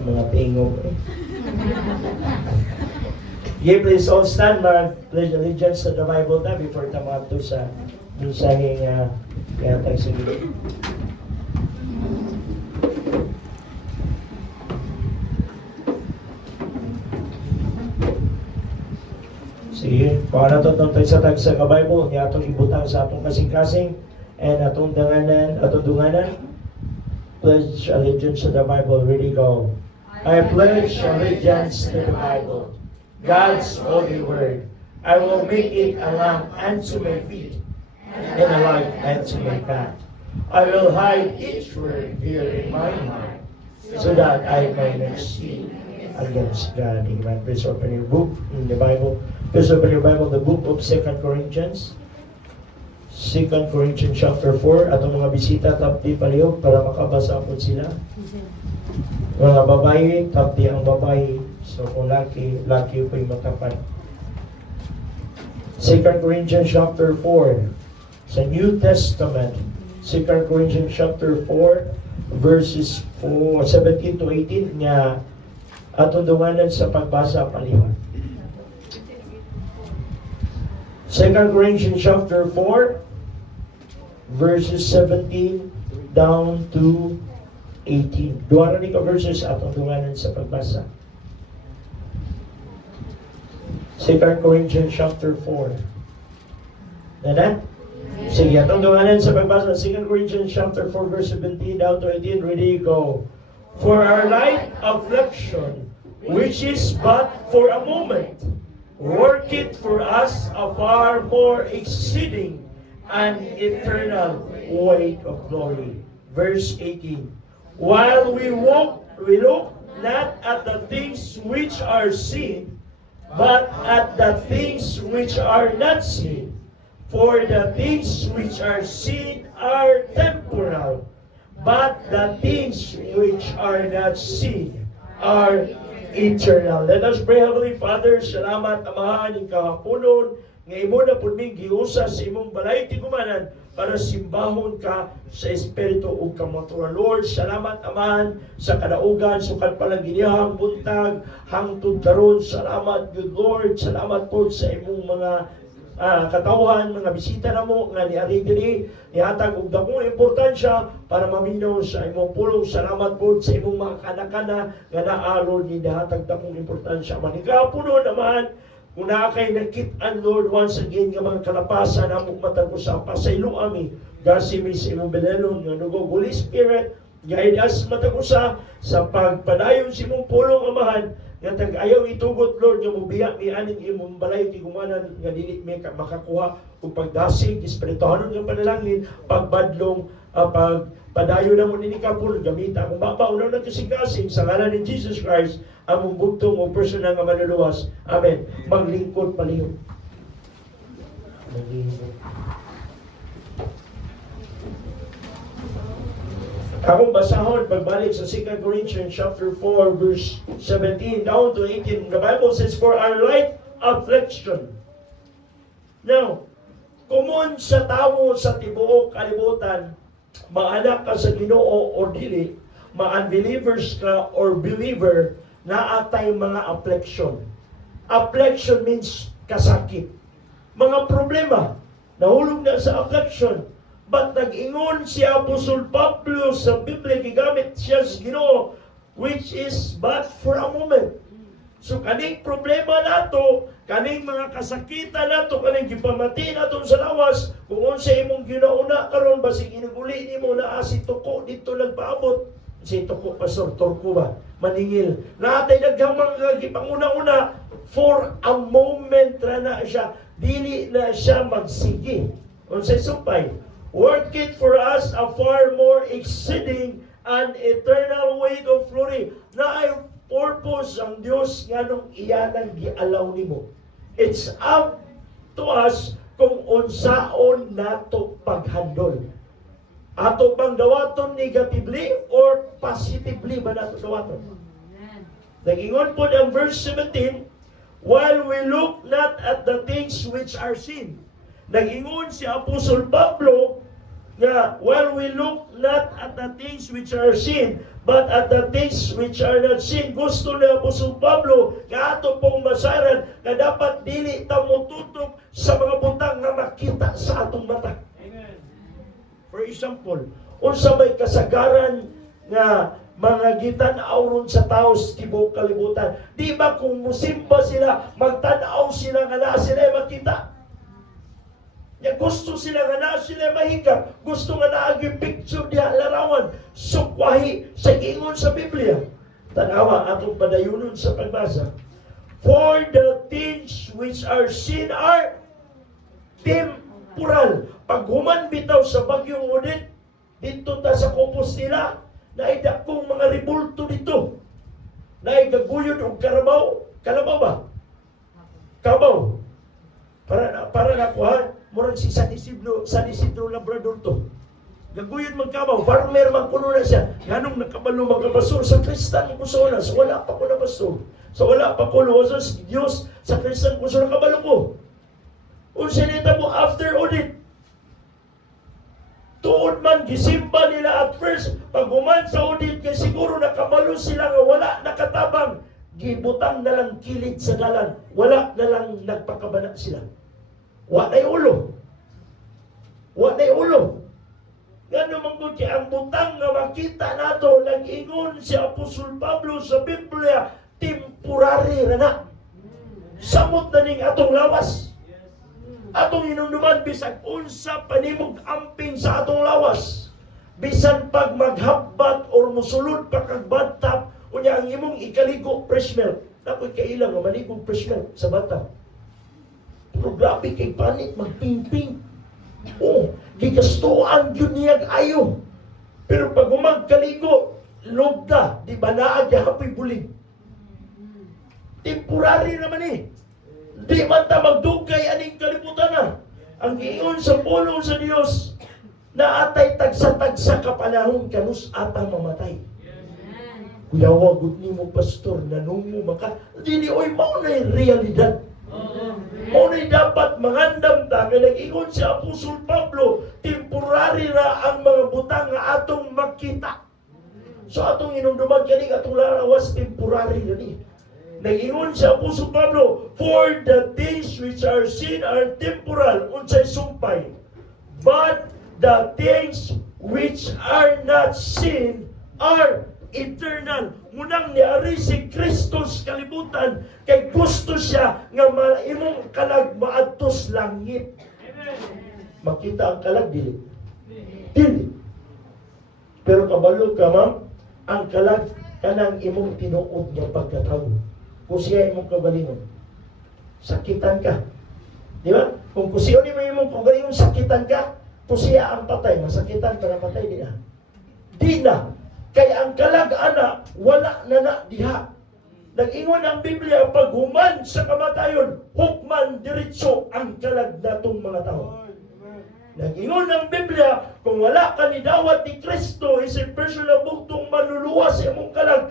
Mga tingog eh. Yeah, please all stand, pledge allegiance to the Bible na before tamato sa mensaheng yatag sa gilid. Sige, para to tayo sa tag sa ka-Bible, ni atong ibutang sa atong kasing-kasing and atong dunganan, pledge allegiance to the Bible. Ready, go. I pledge allegiance to the Bible, God's holy word. I will make it a lamp unto my feet and a light unto my path. I will hide each word here in my heart so that I may not sin against God. Amen. Please open your book in the Bible. Please open your Bible, the book of 2 Corinthians. 2 Corinthians chapter 4. Atong mga bisita, tapdi palihog para makabasa po sila. Mga babae, tapdi ang babae. So kung laki po yung matapat. 2 Corinthians chapter 4 sa New Testament. 2 Corinthians chapter 4 verses 17 to 18 nga atong dunganan sa pagbasa palihog. 2 Corinthians chapter 4 verses 17 down to 18. Duha ni ka verses atong dunganan sa pagbasa. 2 Corinthians chapter 4. Nana? Sige, atong dunganan sa pagbasa. 2 Corinthians chapter 4 verse 17 down to 18. Ready, go. For our light affliction, which is but for a moment, work it for us a far more exceeding and eternal weight of glory. Verse 18. While we look not at the things which are seen, but at the things which are not seen. For the things which are seen are temporal, but the things which are not seen are eternal. Let us pray. Heavenly Father, salamat amahan ng kahaponon nga imo na pud mi giusa sa imong balay tigumanan para simbahon ka sa espiritu ug kamaturan. Lord, salamat amahan sa kadaugan sukad palagilihang buntag hangtod karon. Salamat good Lord, salamat po sa imong mga katawhan, mga bisita namo nga niari diri nihatag og dakong importansya para maminaw sa imong pulong. Salamat po sa imong mga kanakana nga naarol ni nihatag dakong importansya. Manigapuno naman kung nakakay nakit-an, Lord, once again nga mga kalapasan among matag usap pasaylo ami gasimi sa imong benelon nga dugo. Holy Spirit, guide us matag usa sa pagpadayon sa imong pulong amahan nga tag-ayaw itugot, Lord, nga mubiya mi aning imong balay tigumanan nga dili mi makakuha og pagdasig espirituhanon nga panalangin, pagbadlong, pagpadayon na mo ni kapul gamita kung babaw na nagkasigasing sa ngalan ni Jesus Christ among bugtong o personal nga manuluwas. Amen. Maglingkod palihog. Akong basahon, pagbalik sa 2 Corinthians chapter 4, verse 17 down to 18. The Bible says, for our light affliction. Now, kumon sa tao sa tibuok kalibutan, maanak ka sa Ginoo o dili, ma-unbelievers ka or believer, naatay mga affliction. Affliction means kasakit. Mga problema, nahulog na sa affliction. But nag-ingon si Apostol Pablo sa Biblia, gigamit siya sa Ginoo, which is but for a moment. So kaning problema nato, kaning mga kasakitan nato, kaning gipamati nato sa lawas, kung unsa imong ginauna karon basig inuguli nimo na si tuko dito nagpaabot. Si tuko Pastor Torco ba? Maningil. Natay naghamang gipanguna-una for a moment ra na siya. Dili na siya magsige. Unsay sumpay? Work it for us a far more exceeding and eternal weight of glory. Na ay purpose ang Dios nganong iyanang gialaw nimo. It's up to us kung unsaon nato paghandol. Ato bang dawaton negatively or positively ba nato dawaton? Nag-ingon po ang verse 17, while we look not at the things which are seen. Nag-ingon si Apostol Pablo na while we look not at the things which are seen, But at the things which are not seen, gusto ni Apostol Pablo nga ato pong masaran na dapat dili ta motutok sa mga butang nga makita sa atong mata. Amen. For example, unsa may kasagaran nga mga gitan-aw ron sa tao sa tibuok kalibutan. Di ba kung musimba sila, magtan-aw sila nga naa sila makita? Ya gusto sila nga naa sila mahika, gusto nga naa gyud picture diha larawan, sukwahi sa ingon sa Biblia. Tanawa atong padayunon sa pagbasa. For the things which are seen are temporal. Pag human bitaw sa bagyong Odette, dito ta sa Compostela, naidakong mga ribulto dito. Naigaguyod og karabaw. Kalabaw ba? Kabaw. Para na ko ha. Murag si San Isidro Labrador to. Gaguyod magkabaw. Farmer man kuno na siya. Ganong nakabalo magkabasol. Sa Kristan ko sa una. So wala pa ko nabasol. So wala pa ko luwasos. Diyos sa Kristan ko sa nakabalo ko. Unsa nita mo after audit. Tuod man, gisimba nila at first. Pag human sa audit, kaya siguro nakabalo sila nga wala nakatabang. Gibutang na lang kilid sa dalan. Wala na lang nagpakabana sila. Walay ulo. Walay ulo. Ngano man gud kay ang butang nga makita nato nag-ingon si Apostol Pablo sa Biblia, temporary ra na. Samot na ning atong lawas. Atong inunduman bisag unsa panimog amping sa atong lawas. Bisan pag maghabbat or musulod pa kag bathtub, unya ang imong ikaligo fresh milk. Nakoy kailang nga maligog fresh milk sa bathtub. Pero grabe kay panit, magpingping. Oh, gigastuan yun niyag ayo. Pero pag umagkaligo, logda, di ba naag hapoy bulig. Temporary naman eh. Di man ta magdugay aning kalibutan na. Ang giingon sa pulong sa Dios na atay tagsa-tagsa ka panahon kanus atang mamatay. Kuyawa gud nimo pastor nanungo maka dili oy mao na realidad. Muna dapat mangandam ta kaya nag-ingon si Apostol Pablo, temporary ra ang mga butang nga atong makita. So atong inumduman kani atong larawas temporary ra ni. Nag-ingon si Apostol Pablo, for the things which are seen are temporal, unsay sumpay. But the things which are not seen are eternal. Munang niari si Kristus kalibutan kay gusto siya nga imong kalag maadtos langit. Makita ang kalag dili. Dili. Pero kabalo ka ma'am, ang kalag kanang imong tinuod nga pagkatawo. Kung siya imong kagalingon, sakitan ka. Di ba? Kung kusiyo ni mo imong kagalingon, sakitan ka, kung siya ang patay, masakitan ka na patay, di na. Di na. Kaya ang kalag ana wala na na diha. Nag-ingon ang Biblia pag human sa kamatayon, hukman diretso ang kalag natong mga tao. Nag-ingon ang Biblia kung wala ka ni dawat ni Kristo, isip personal bugtong manluluwas sa imong kalag.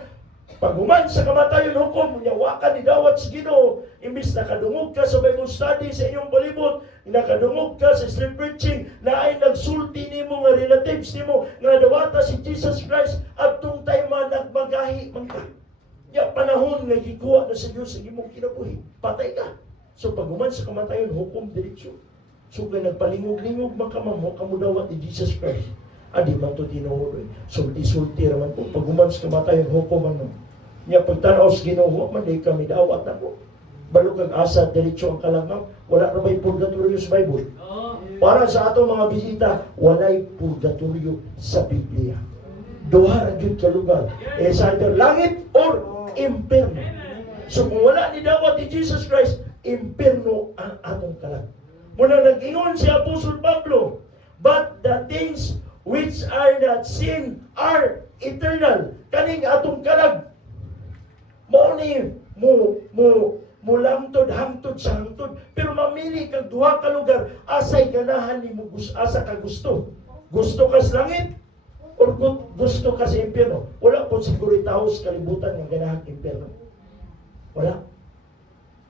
Pag human sa kamatayon hukom, wa ka ni dawat sa Ginoo, imbis nakadungog ka sa Bible study sa inyong palibot, nakadungog ka sa street preaching, na ay nagsulti nimo nga relatives nimo nga dawata si Jesus Christ at tung tayo nagmagahi man ka. Ya panahon nga gikuha na sa Dios ang imong kinabuhi, patay ka. So pag human sa kamatayon hukom diretsyo. So kay nagpalingog-lingog man ka mamo kamudawat ni Jesus Christ. Adi man to tinuod. Sulti-sulti raman po pag human sa kamatayon hukom man mo. Nya pagtanaw sa Ginoo man day kami dawat nako. Balog ang asa diretso ang kalagaw. Wala ra may purgatorio sa Bible. Para sa ato mga bisita, walay purgatorio sa Biblia. Duha ra gyud ka lugar. Sa either langit or impierno. So kung wala ni dawat ni Jesus Christ, impierno ang atong kalag. Muna nag-ingon si Apostol Pablo, but the things which are not seen are eternal. Kaning atong kalag mo ni mo lamtod hangtod sa hangtod, pero mamili kag duha ka lugar asay ganahan nimo asa ka gusto. Gusto ka sa langit or gusto ka sa impierno? Wala po siguro tao sa kalibutan nga ganahan impierno. Wala.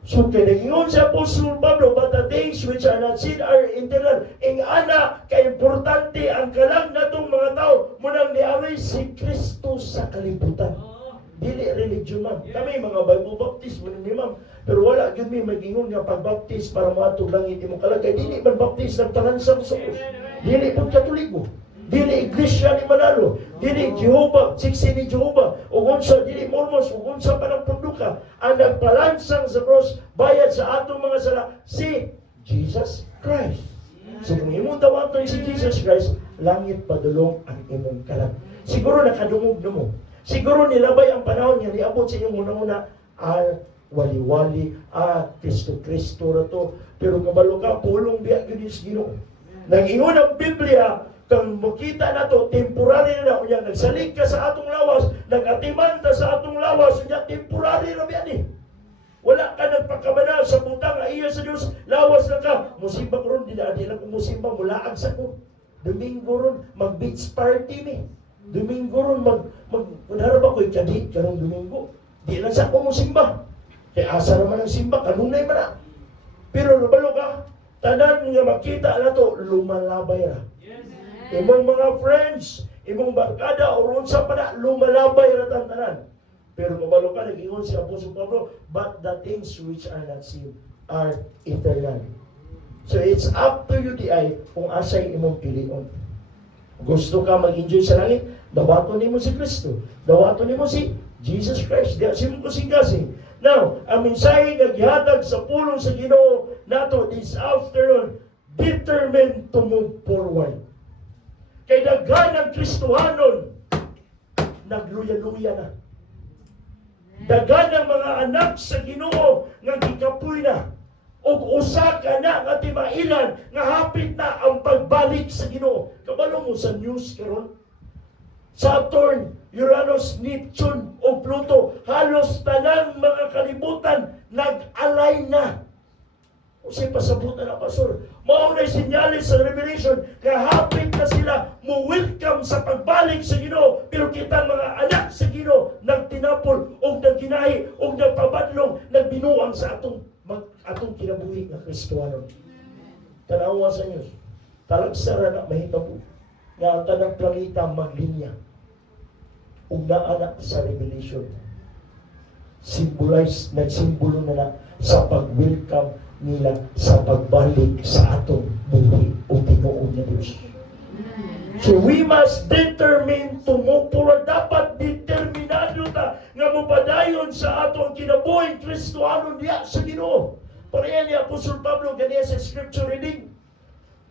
So kinagingon si Apostol Pablo, but the things which are not seen are internal. Ing ana, ka-importante ang kalang natong mga tao, munang niaway si Kristo sa kalibutan. Dili religion man. Kami mga Bible Baptist, ni ma'am. Pero wala yun may magingon nga pagbaptist para matog langit imong kalagay. Dili man baptist ng tanan sa Sos. Dili pun Katoliko. Dili Iglesia ni Manalo. Dili Jehovah, siksi ni Jehovah. O unsa dili Mormons, o unsa pa ng punduka. Ang nagpalansang sa cross, bayad sa atong mga sala, si Jesus Christ. So kung imong dawaton si Jesus Christ, langit padulong ang imong kalag. Siguro nakadungog na mo. Siguro nilabay ang panahon nga niabot sa inyong una-una, wali-wali, Kristo-Kristo rato. Pero kabalo ka, pulong biya yun is Ginoo. Nag-ingon ang Biblia, kang makita na to, temporary na unya, nagsalig ka sa atong lawas, nag-atimanta sa atong lawas, unya, temporary na biya ni. Wala ka nagpakamanal sa butang nga iya sa Diyos, lawas na ka. Musimba ko ron, di lang kung musimba, mulaag sa ko. Domingo ron, mag-beach party ni. Domingo ron, magharap ako'y kadit karong Domingo. Di lang sa ko musimba. Kaya asa naman ang simba, kanunay man na. Pero nabalo ka, tanan nga makita na to, lumalabay ra. Imong mga friends, imong barkada, o ronsa pa na, lumalabay ra tanan. Pero mabalo ka, nag-ingon si Apostol Pablo, but the things which are not seen are eternal. So it's up to you kung asay imong pilion. Gusto ka mag-enjoy sa langit, dawaton nimo si Kristo. Dawaton nimo si Jesus Christ. Di asim ko sing-gasing. Now, ang mensahe nga gihatag sa pulong sa Ginoo nato this afternoon, determined to move forward. Kay daghan ang Kristohanon nagluya-luya na. Daghan ang mga anak sa Ginoo nga gikapoy na. O usa ka na nga timailan nga hapit na ang pagbalik sa Ginoo. Kabalo mo sa news karon, Saturn, Uranus, Neptune o Pluto, halos tanang mga kalibutan nag-align na. O siya pasabutan na pastor, maunay sinyalis sa Revelation nga hapit na sila mo-welcome sa pagbalik sa Ginoo. Pero kita mga anak sa Ginoo nagtinapol o nagginahi o nagpabadlong, nagbinuang sa atong kinabuhi na Kristohanon. Tanawa sa inyo, talagsara na mahitabo nga ang tanang planeta maglinya ug naanak sa Revelation. Nagsimbolo na sa pag-welcome nila sa pagbalik sa atong buhi o tinuod na Diyos. So we must determine to move forward. Dapat determinado ta nga mopadayon sa atong kinabuhi Kristohanon diya sa Ginoo. Pareha ni Apostol Pablo ganiya sa scripture reading.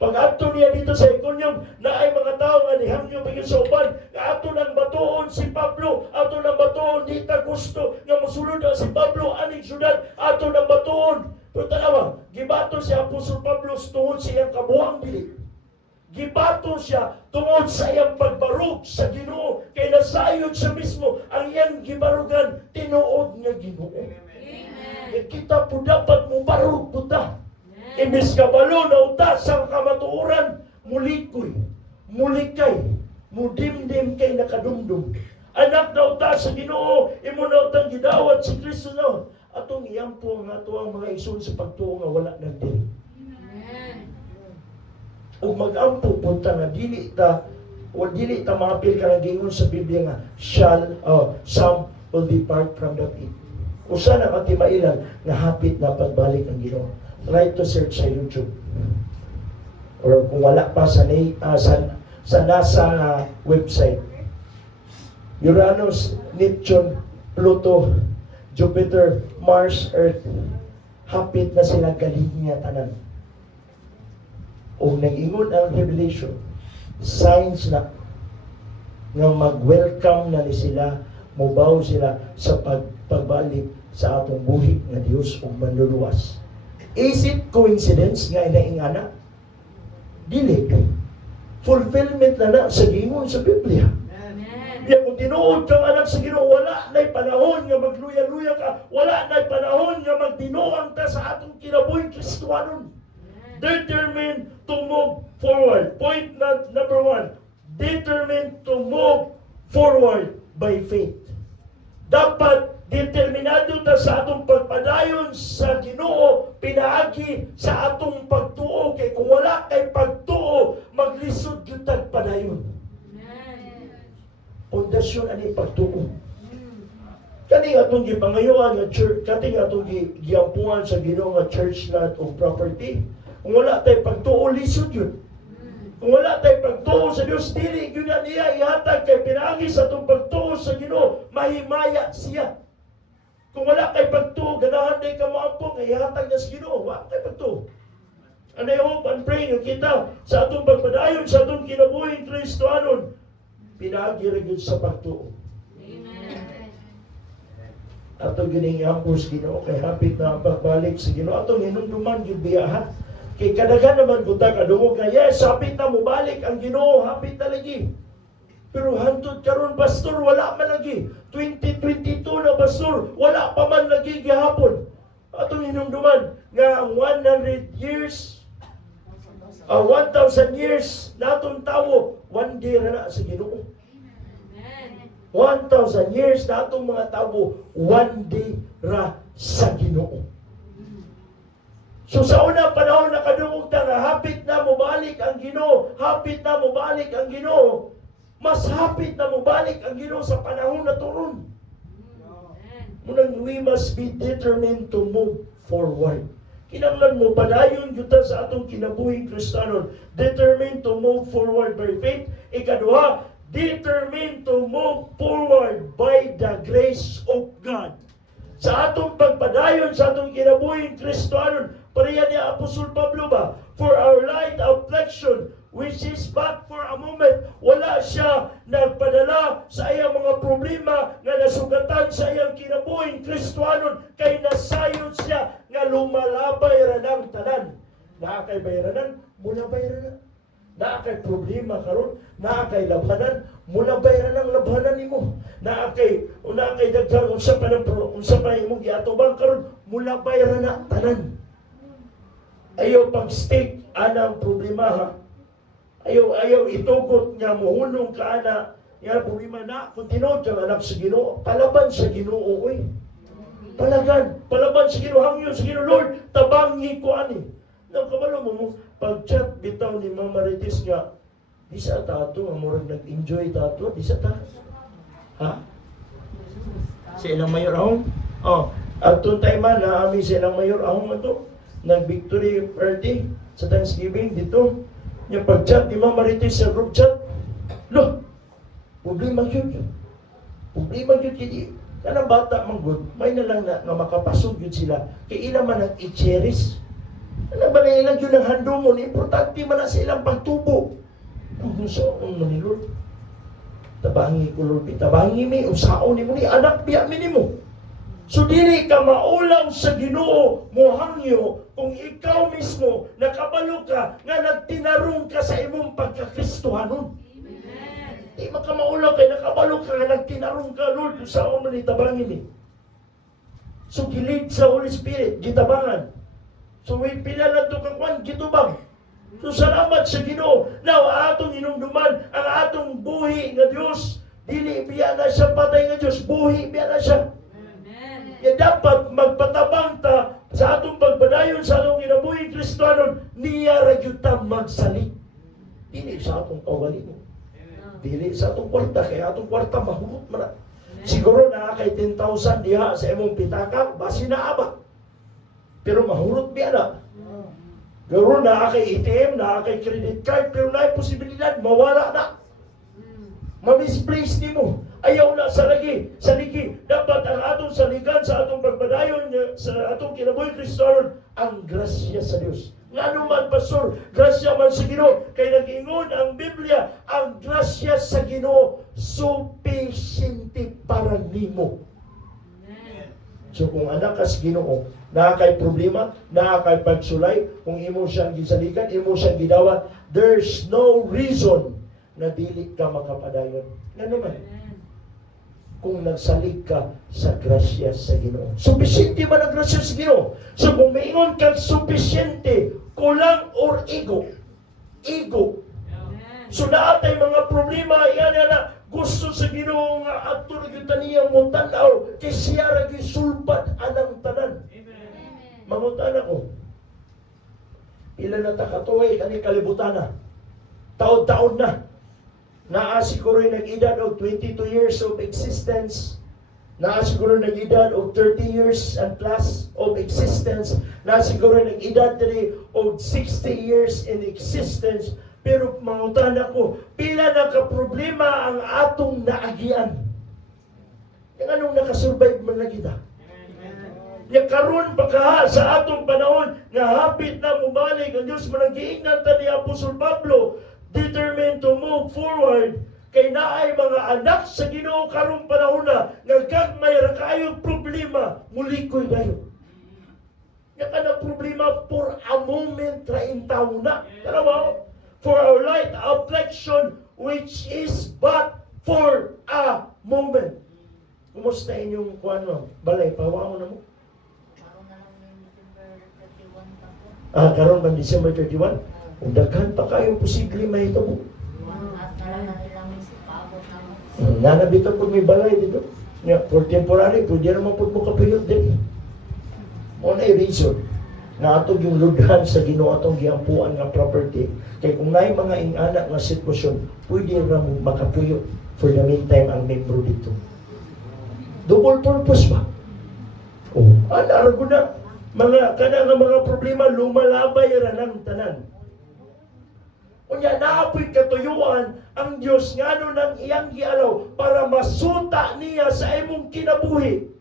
Pag-ato niya dito sa Iconium, na ay mga tao nga nihangyo bigyan sa uban, nga ato nang batuon si Pablo, ato nang batuon di ta gusto, nga musulod na si Pablo, aning syudad, ato nang batuon. Pero tanawa, gibato si Apostol Pablo tungod sa iyang kabuang dili. Gibato siya tungod sa iyang pagbarug sa Ginoo, kay nasayod siya mismo ang iyang gibarugan, tinuod nga Ginoo. Kita po dapat mo barug po ta. Imbis kabalo na utas ang kamatuoran, mulikoy, mulikay, mudimdim kay nakadumdum. Anak na utas sa Ginoo, imo na utang gidawat si Kristo na. Atong iyampo nga ito ang mga isun sa pagtuo nga wala nagdiri. O mag-ampo punta nga dili ta maapil ka nagingon sa Biblia nga some will depart from the faith. Usa na matimailan nga hapit na pagbalik ang Ginoo. Try to search sa YouTube. Or kung wala pa sa NASA website. Uranus, Neptune, Pluto, Jupiter, Mars, Earth. Hapit na sila galinya tanan. O nag-ingon ang Revelation, signs na nga mag-welcome na ni sila, mubaw sila sa pagbalik sa atong buhi nga Dios ug manluluwas. Is it coincidence nga inaingana? Dili. Fulfillment na sa gingon sa Biblia. Kaya kung tinuod kang anak sa Ginoo, wala na'y panahon nga magluya-luya ka, wala na'y panahon nga magtinuang ta sa atong kinabuhi Kristohanon. Determined to move forward. Point number 1. Determined to move forward by faith. Dapat determinado ta sa atong pagpadayon sa pinaagi sa atong pagtuo. Kay kung wala kay pagtuo, maglisod yun padayon. Pundasyon ani pagtuo. Kani atong gipangayuan nga church, kani atong giampuan sa Ginoo nga church lot o property. Kung wala tay pagtuo, lisod yun. Kung wala tay pagtuo sa Dios, dili gyud niya ihatag kay pinaagi sa atong pagtuo sa Ginoo, mahimaya siya. Kung wala kay pagtuo, ganahan day ka maampong, ihatag na sa Ginoo, wala kay pagtuo. And I hope and pray nga kita sa atong pagpadayon sa atong kinabuhing Kristohanon, pinaagi ra gyud sa pagtuo. Atong gining ambos Ginoo kay hapit na ang pagbalik sa Ginoo. Atong hinumduman gyud biyaha. Kay kadaghan naman buta kadungog nga yes, hapit na mo balik ang Ginoo, hapit na lagi. Pero hantod karon pastor, wala man lagi. 2022 na pastor, wala pa man lagi gihapon. Atong hinumduman nga 100 years 1,000 years natong tawo, one day ra na sa Ginoo. 1,000 years na atong mga tao, one day ra sa Ginoo. So sa unang panahon nakadungog na hapit na mo balik ang Ginoo, hapit na mo balik ang Ginoo, mas hapit na mo balik ang Ginoo sa panahon na turon. Munang we must be determined to move forward. Kinahanglan mo padayon gyud sa atong kinabuhing Kristiyanon, determined to move forward by faith. Ikaduha, determined to move forward by the grace of God. Sa atong pagpadayon sa atong kinabuhing Kristohanon, pareha ni Apostol Pablo ba? For our light affliction, which is but for a moment, wala siya nagpadala sa iyang mga problema nga nasugatan sa iyang kinabuhing Kristohanon, kay nasayod siya nga lumalabay ra ng tanan. Naa kay bayranan, mula bayranan. Naa kay problema karon, naa kay labhanan, mula bayran ang labhanan nimo. Naa kay daghang unsa pa imong giatubang karon, mula bayran na tanan. Ayaw pag-stick anang problema ha. Ayaw itugot nga mohulong ka ana nga problema na kung tinuod kang anak sa Ginoo, palaban sa Ginoo oy. Palaban sa Ginoo, hangyo sa Ginoo, Lord, tabangi ko ani. Nang kabalo mo, pag-chat bitaw ni Mama Marites nga, di sa tato, amurag nag-enjoy tato, di sa ta. Ha? Sa ilang mayor ahong? At itong time na amin sa ilang mayor ahong ito, nag-victory party sa Thanksgiving dito. Yung pag-chat ni Mama Marites sa group chat, lo, problema yun. Problema yun kaya kanang bata man good, may na lang na makapasog yun sila. Kaya ilang man ang i-cherish. Ano ba na ilang yun ang handumon? Importante man na sa ilang pagtubo. Ang saon mo ni Lord. Tabangi ko Lord. Tabangi mi. Usaon ni mo ni. Anak biya mi ni mo. So dili ka maulang sa Ginoo mo hangyo kung ikaw mismo nakabalo ka nga nagtinarong ka sa imong pagkakristohanon. Di makamaulang kay nakabalo ka nga nagtinarong ka Lord. Usaon mo ni tabangi mi. So gilid sa Holy Spirit. Gitabangan. So may pinalan to kang kwan, gitubang. So salamat sa Ginoo. Now, atong inumduman, ang atong buhi nga Diyos, dili biya na siya patay nga Diyos, buhi biya na siya. Amen. Kaya dapat magpatabang ta sa atong pagbadayon sa atong inabuhing Kristohanon, niya ragyuta magsalit. Dili sa atong kawalino. Dili sa atong kwarta, kaya atong kwarta mahurot man na. Siguro na kay 10,000 diha sa imong pitaka, basi na aba. Pero mahurot biya na. Garo na kay ATM, na kay credit card, pero na posibilidad, mawala na. Ma-misplace ni mo. Ayaw na sa lagi. Sa ligi, dapat ang atong saligan sa atong pagpadayon, sa atong kinabuhing Kristohanon, ang grasya sa Dios. Nga naman, Pastor, grasya man sa Ginoo. Kay nag-ingon ang Biblia, ang grasya sa Ginoo, sufficiente para nimo. So kung anak ka sa Ginoo, nakakay problema, nakakay pagsulay, kung imo siyang gisalikan, imo siyang gidawat, there's no reason na dili ka makapadayon. Nga naman, kung nagsalig ka sa grasya sa Ginoo. Suficiente ba ang grasya sa Ginoo? So kung maingon kang suficiente, kulang or ego? Ego. So naatay mga problema, yan na, gusto sa Ginoo nga adto ra gyud taniyang mo tan-aw kay siya ra gyud sulbad anang tanan. Mangutan ako. Pila na takatuloy, kani kalibutan na. Taon-taon na. Naa siguro nag-edad og 22 years of existence. Naa siguro nag-edad og 30 years and plus of existence. Naa siguro nag-edad diri og 60 years in existence. Pero mangutan ako, pila na ka problema ang atong naagian. Yung anong nakasurvive man na kita. Yung karon pagka sa atong panahon, nga hapit na mubalik ang Diyos manag-iingnan ta ni Apostol Pablo, determined to move forward, kay naay mga anak sa Ginoo karong panahon na, nga gagmay ra kayong problema, mulikoy dayon. Yung kanang problema for a moment ra in taon na. Tanaw, for our light affliction, which is but for a moment. Kumusta inyong kuano? Balay, pahawa mo na mo? Karon ba December 31? Kung daghan pa kayong posible mahitabo. Nanabito po may balay dito. For temporary, pwede naman po mo kapilot din. Mo na reason na atong yung ludhan sa Ginoo atong giampuan nga property. Kaya kung may mga ing-anak nga sitwasyon, pwede naman makapuyo for the meantime ang membro dito. Double purpose ba? Arago na. Mga problema, lumalabay ra ng tanan. Kunya, naapoy katuyuan ang Diyos nga no nang iyang gialaw para masuta niya sa imong kinabuhi.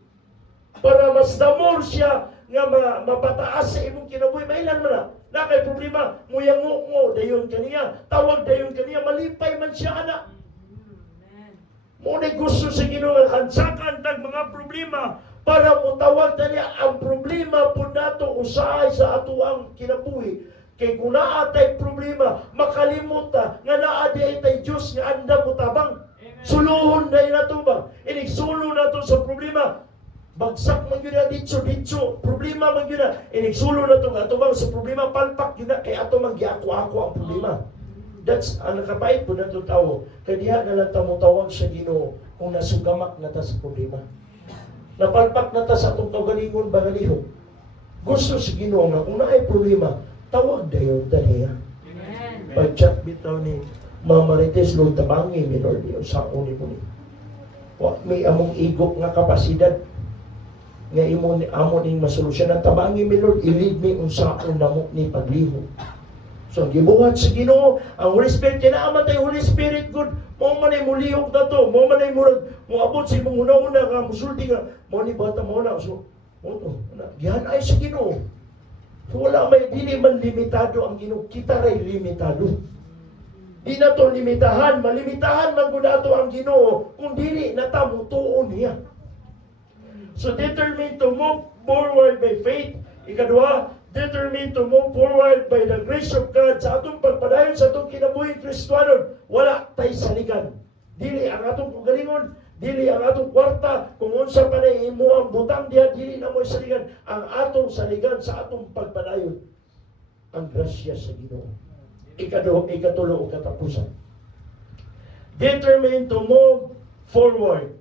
Para mas damor siya nga mapataas sa imong kinabuhi. Mailan mo na? Nakay problema, muyango mo, dayon kaniya. Tawag dayon kaniya, malipay man siya anak. Muna gusto sa Ginoo nga hansakan tag mga problema para mutawag na niya ang problema po nato usahay sa ato ang kinabuhi. Kay kung naatay problema, makalimot na nga naadi tay Diyos nga anda mo tabang. Suluhon na nato ba? Inigsulo nato sa problema. Bagsak man yun na ditso. Problema man yun na. Inigsulo nato nga ato bang sa problema. Palpak yun na. Kay ato man giako-ako ang problema. That's ang nakapait po na ito tao. Kaya diha na lang tamutawag sa Ginoo kung nasugamak na ta sa problema. Napalpak na ta sa atong kagalingon banaliho. Gusto sa Ginoo nga kung naay problema, tawag dayon taniya. Pag-chat bitaw ni Mama Marites Lord tabangi mi Lord yung sako ni mo ni. Wa may among igok nga kapasidad nga imo ni amo ning masolusyon ang tabangi mi Lord i-lead me unsa namo ni pagliho. So, gibuhat sa Ginoo, ang Holy Spirit, kinaaman tayo Holy Spirit good, mo man ay mulihok na to, mo man ay murag, mo abot sa imong una-una, nga musulti nga, mo ni bata mo na, so, mo to, gihan ay sa Ginoo. So, wala may, dili man limitado ang Ginoo, kita ray limitado. Di na to limitahan, malimitahan man gud nato ang Ginoo, kung dili na ta mutuon niya. So, determined to move forward by faith. Ikadua, determined to move forward by the grace of God sa atong pagpadayon sa atong kinabuhi Kristiyanon. Wala tay saligan. Dili ang atong kagalingon, dili ang atong kwarta, kung unsa pa na imo ang butang diha, dili na mo saligan. Ang atong saligan sa atong pagpadayon, ang grasya sa Ginoo. Ikatulo o katapusan. Determined to move forward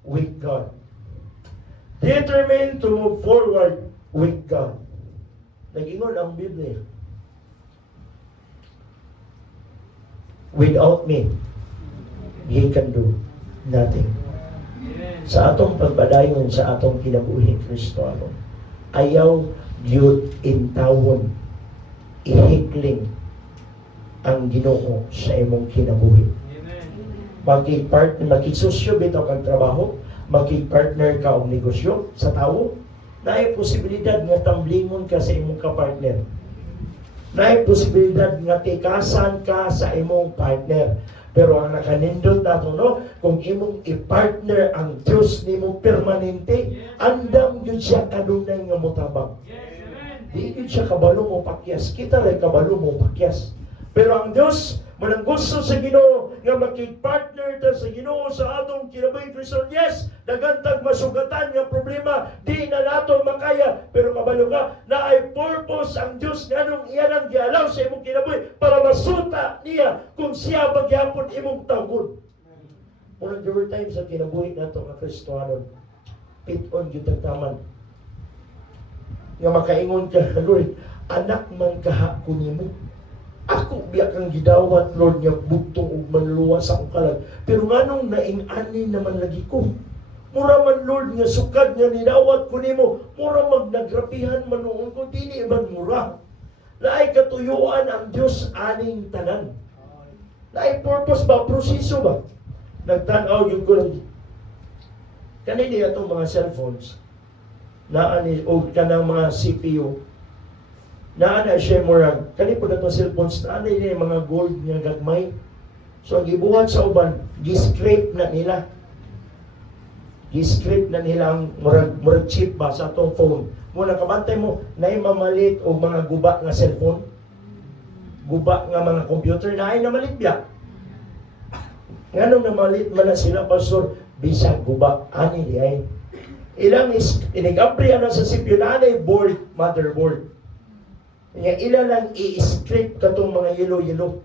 with God. Determined to move forward with God. Nag-ingon ang Biblia. Without me, ye can do nothing. Sa atong pagbadayon sa atong kinabuhi Kristiyano, ayaw gyud intawon ihikling ang Ginoo sa imong kinabuhi. Makisosyo bitaw kang trabaho, makipart-partner ka og negosyo sa tawo, naay posibilidad nga tamblingon ka sa imong kapartner. Naay posibilidad nga tikasan ka sa imong partner. Pero ang nakanindot nato no, kung imong i-partner ang Diyos nimo permanente, andam yun siya kanunay nga motabang. Di yun siya kabalo mo pakyas. Kita rin kabalo mo pakyas. Pero ang Diyos, manang gusto sa Ginoo nga makig-partner ta sa Ginoo sa atong kinabuhi Kristo. Yes, dagantag masugatan nga problema, di na nato makaya, pero kabalo ka na ay purpose ang Diyos nganong iyan ang gialaw sa imong kinabuhi para masuta niya kung siya bagyapon imong tawgon. Unang there were times sa kinabuhi nato nga Kristiyano, piton gyud taman nga makaingon ka, Lord, anak man kaha ko nimo. Ako biya kang gidawat, Lord, nga bugtong ug manluwas akong kalag. Pero nganong naing-ani naman lagi ko. Mura man, Lord, nga sukad nga ninawat ko nimo, mura magnagrapihan man noon ko, dili man mura. Laay katuyuan ang Dios aning tanan. Laay purpose ba, proseso ba? Nagtanaw yung ko lang. Kanini atong mga cellphones, naani o kanang mga CPU, naana siya murag, kani po na itong cellphones, naana niya mga gold nga gagmay. So ang gibuhat sa uban, giscrape na nila. Giscrape na nila ang murag chip ba sa atong phone. Muna kabantay mo, na mamalit o mga guba nga cellphone, guba nga mga computer, na ay namalit biya. Nganong namalit man na sila, Pastor, bisag guba, ani di ay. Ilang inigabri na sa CPU, na ay board, motherboard. Nga ila lang i-script katong mga yelo-yelo.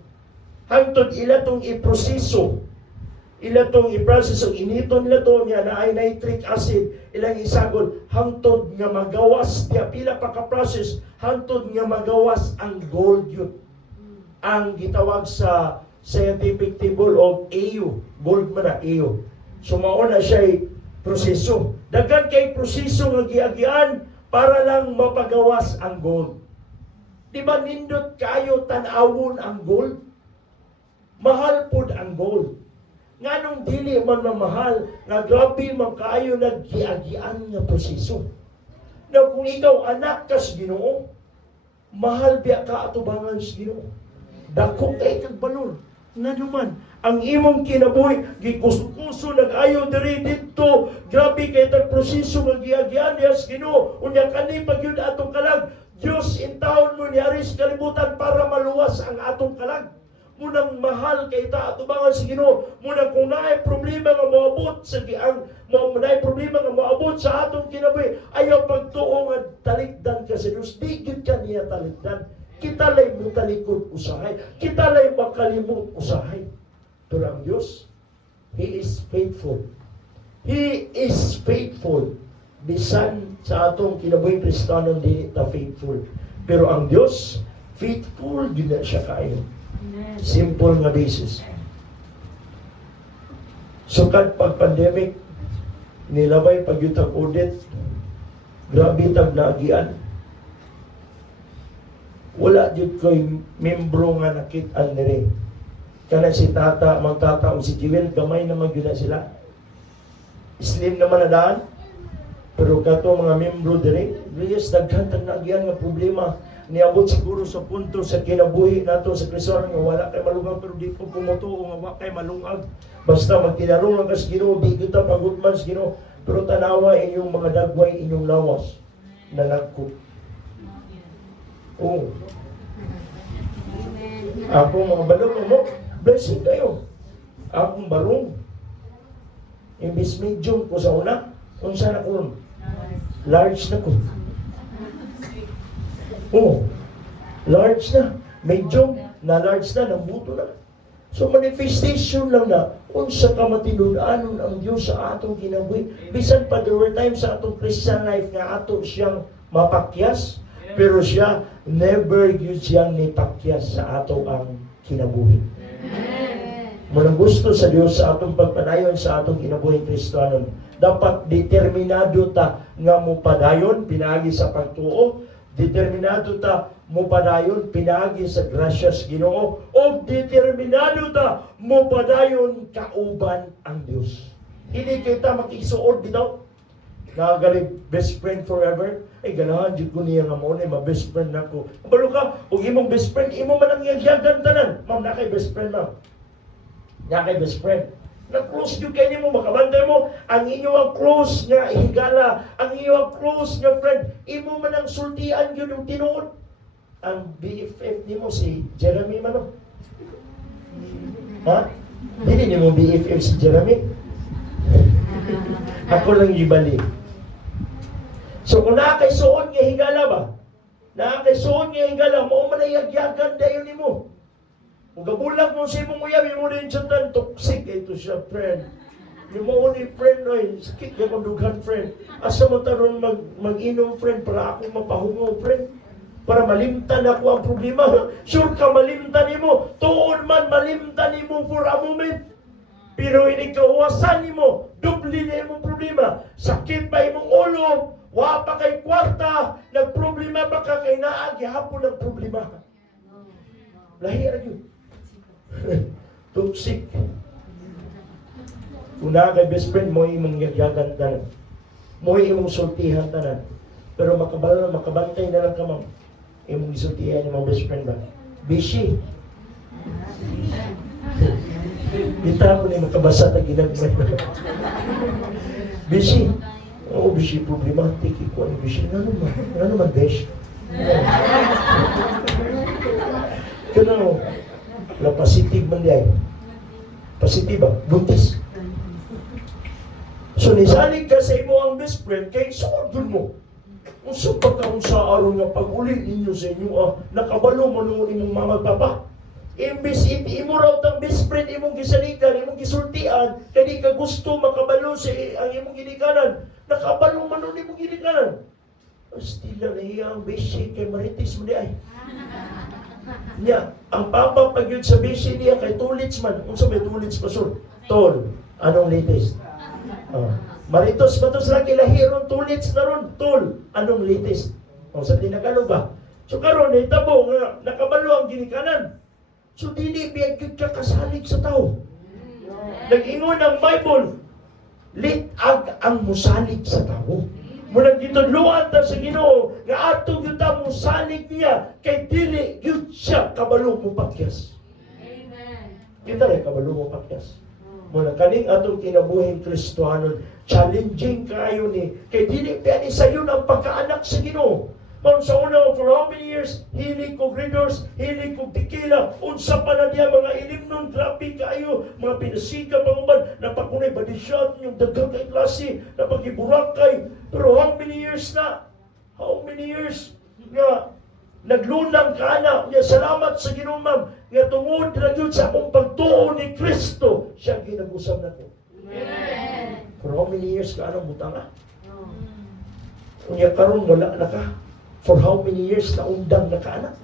Hangtod ila tong i-proseso. Ila tong i-proseso. Initon nila to niya na ay nitric acid. Ilang isagol. Hangtod nga magawas. Diya pila pa ka-process. Hangtod nga magawas ang gold yun. Ang gitawag sa scientific table of AU. Gold man na AU. So mauna siya'y proseso. Dagan kay proseso nga giagian para lang mapagawas ang gold. Di ba nindot kayo tanawon ang gold? Mahal pod ang gold. Nganong dili man mamahal, nga grabe man kayo naggiagian nga proseso. Na kung ikaw anak kas Ginoo, mahal biya ka atubangan sa Ginoo. Dako kay kag balon. Nga naman, ang imong kinabuhi, gikuso nag-ayo diri dito, grabe kay tag proseso nga giagian niya sa Ginoo. Unya kani pagyud atong kalag, Diyos intawon mo ni Aris kalibutan para maluwas ang atong kalag. Munang mahal kay ta atubangan sa Ginoo. Munang kung naay problema nga moabot sa giang, naay problema nga moabot sa atong kinabuhi, ayaw pagtuo nga talikdan ka sa Dios. Di gyud ka niya talikdan. Kita lay mo talikod usahay. Kita lay makalimot usahay. Pero ang Diyos, He is faithful. He is faithful. Bisan sa atong kinabuhi Kristiyano di ta faithful. Pero ang Diyos, faithful din na siya kayo. Simple nga basis. Sukad pag pandemic, nilabay pag yutag audit, grabe tag naagian. Wala jud ko'y membro nga nakit-an nire. Kana si Tata, magtata o si Jiwel, gamay naman yun na sila. Slim naman na daan. Pero kato mga membro dire, yes, daghan tag naagian nga problema. Niabot siguro sa punto sa kinabuhi nato sa Kristo nga wala kay malungag pero di ko pumutuo nga wala kay malungag. Basta magtinarong lang kas Ginoo, di kita pagutman sa Ginoo, pero tanawa inyong mga dagway inyong lawas na nagko. Oh. Ako mga balong mo, blessing kayo. Akong barong. Imbis medium ko sa una, unsa na ko? Large na ko. Oh, large na. Medium, na large na, nambuto na. So manifestation lang na, unsa ka matinud-anon ang Diyos sa atong kinabuhi. Bisan pa there were times sa atong Christian life nga ato siyang mapakyas, pero siya, never yun siyang nipakyas sa ato ang kinabuhi. Munang gusto sa Diyos sa atong pagpadayon sa atong kinabuhi Kristiyano, dapat determinado ta nga mo padayon, pinagi sa pagtuo, determinado ta mo padayon pinaagi sa grasyas Ginoo, o determinado ta mo padayon kauban ang Dios. Hindi kita makisuod bitaw nagalig best friend forever. Ay ganahan jud ko niya nga mo na ma-best friend nako. Balo ka og imong best friend, imo man ang iyagan tanan. Ma'am, na kay best friend ma'am. Na kay best friend. Na-close nyo kayo mo, makabantay mo, ang inyong close nga higala, ang inyong close nga friend, imo man ang sultian yun yung tinuod. Ang BFF ni mo si Jeremy Mano. Ha? Hindi ni mo BFF si Jeremy? Ako lang ibalik. So kung nakakaysuon nga higala ba? Nakakaysuon nga higala, mo man ay agyagan dayon ni mo. Kung gabulag mo sa imong uyab, yung mo rin siya tan, toxic ito siya, friend. Yung mo ni friend, ay, sakit ka kung dughan, friend. Asa mo taron mag-inom, friend, para ako mapahungaw, friend. para malimtan ako ang problema. Sure ka malimtan nimo, tuon man malimtan nimo for a moment. Pero hindi kauwasan nimo, dubli na imong problema. Sakit pa imong ulo, wa pa kay kwarta, nagproblema pa ka kay naa gihapon ang problema. Lahi ra gyud. Toxic. Kung na kay best friend mo imong yagyagan tanan. Mo imong sultihan tanan. Pero makabantay na lang ka ma'am. Imong gisultihan imong best friend ba? Busy. Bita mo ni makabasa ta ginagmay. Busy. Oo, busy problematic. Ikaw ni busy. Ano man besh? Kano, la positive man diay. Positive ba? Buntis. So nisalig ka sa imo ang best friend kay sugod mo. Unsa pa ka unsa aron nga pag-uli ninyo sa inyo nakabalo man imong mama papa. Imbes imo raw tang best friend imong gisalikan, imong gisultian, kay di ka gusto makabalo sa ang imong ginikanan. Nakabalo man imong ginikanan. Astila na iya ang basic kay maritis mo di ay. Nya, ang papa pag yun sa basic niya kay tulits man. Unsa may tulits pastor? Tol. Anong latest? Maritos ba ito sa kilahiron, tulits na ron, tol. Anong latest? O sa tinagalo ba? So karon hitabo nga nakabalo ang ginikanan. So dili biyag gyud ka kasalig sa tao. Nag-ingon ang Bible, litag ang musalig sa tao. Muna gitudloan ta sa Ginoo nga ato gyud ta musalig niya kay dili gyud siya kabalo mo pakyas. Amen. Kita rin kabalo mo pakyas. Muna kaning atong kinabuhing Kristohanon, challenging kayo ni kay dili pa ni sayon ang pagkaanak sa Ginoo. Ma'am, sa una, for how many years, hilig kong readers, hilig kong tequila, unsa pa na niya, mga ilimnon, grabe kayo, mga pinasika, panguban, napakunay badisyan, yung dagang kay klase, napagiburakay, pero how many years na? How many years nga naglunang ka na, nga salamat sa Ginoo, ma'am, nga tungod na yun sa akong pagtuo ni Kristo, siya ginag-usap na ko. Amen. For how many years ka, anong butang ka? Kaya karon wala na ka. For how many years na undang na kaanak?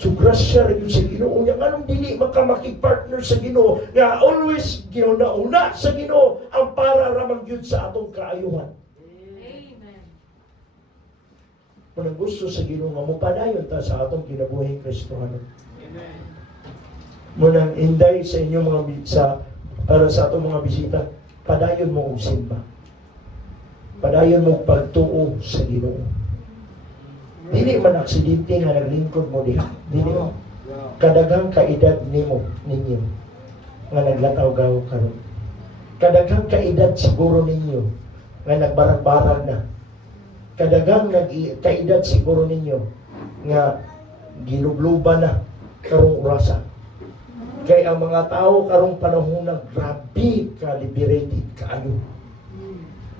So grasya rin yun sa Ginoo. Yang anong dili makamakig-partner sa Ginoo, nga always ginauna sa Ginoo ang para ramang yun sa atong kaayuhan. Amen. Kung gusto sa Ginoo nga mupadayon ta sa atong kinabuhing Kristohanon. Amen. Munang inday sa inyo para sa atong mga bisita, padayon mo og simba. Padayon mo pagtuo sa Ginoo. Dili man aksidente nga naglingkod mo diha. Dili. Kadaghang kaedad ninyo nga naglataw-gaw karon. Kadaghang kaedad siguro ninyo nga nagbarag-barag na. Kadaghang kaedad siguro ninyo nga ginubluban na karong orasa. Kay ang mga tao karong panahon na grabe ka liberated kaayo.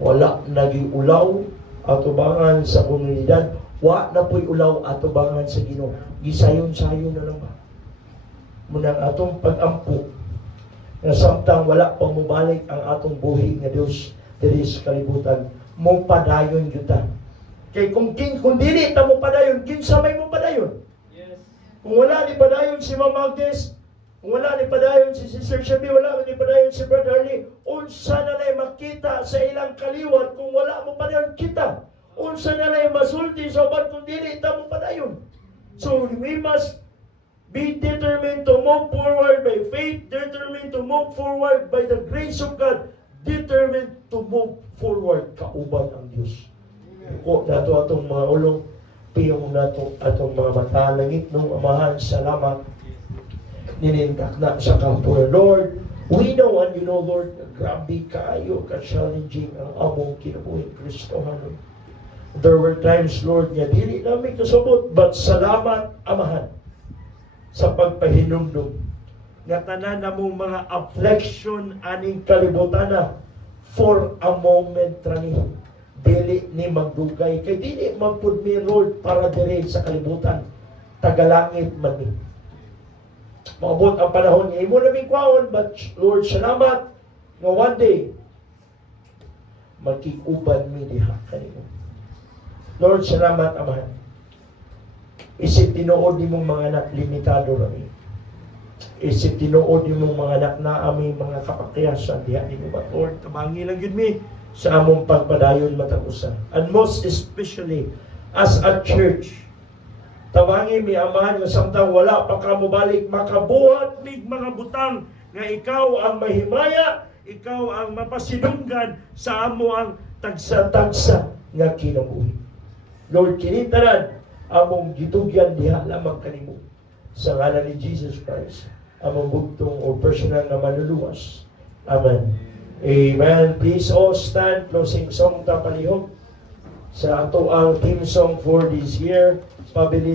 Wala nagiulaw atubangan sa komunidad. Wa na po'y ulaw ato bangan sa Ginoo. Gisayon-sayon na lang ba? Munang atong pag-ampo na samtang wala pang mubalik ang atong buhi nga Dios diri sa kalibutan, mo padayon yuta. Kay kung dili ta mo padayon, kinsa may mo padayon? Yes. Kung wala ni padayon si Ma'am Agnes, kung wala ni padayon si Sister Shabby, wala ni padayon si Brother Harley, unsa na lay makita sa ilang kaliwat kung wala mo padayon kita? Unsa na lay masulti sa uban kung dili ta mo padayon. So we must be determined to move forward by faith, determined to move forward by the grace of God, determined to move forward kauban ang Dios. Ko nato atong mga ulong, piyong nato atong mga mata langit nung Amahan, salamat ninindak na sa kampo. Lord, we know and you know, Lord, grabe kayo ka-challenging ang among kinabuhing Kristohanon. There were times, Lord, nga dili namin kasabot, but salamat, Amahan, sa pagpahinumdum. Nga tanan na mong mga affliction aning kalibutan na for a moment rani. Dili ni magdugay. Kay dili magpud mi, Lord, para dire sa kalibutan. Tagalangit man mi. Maabot ang panahon nga imo naming kwaon, but Lord, salamat nga one day magkikuban mi diha kanimo. Lord, salamat, Amahan. Isip tinuod ni mong mga anak, limitado rami. Isip tinuod ni mong mga anak na aming mga kapakyasan, diha ni mo ba, Lord, tabangi lang yun mi sa among pagpadayon matagusa. And most especially, as a church, tabangi mi amahan nga samtang wala pa ka mo balik, makabuhat mig mga butang nga ikaw ang mahimaya, ikaw ang mapasidunggan sa amo ang tagsa-tagsa nga kinabuhi. Lord, kinitaran among gitugyan diha lamang kanimo sa ngalan ni Jesus Christ, among bugtong o personal na manluluwas. Amen. Amen. Please all stand. Closing song ta palihog sa ato ang theme song for this year. Pabilin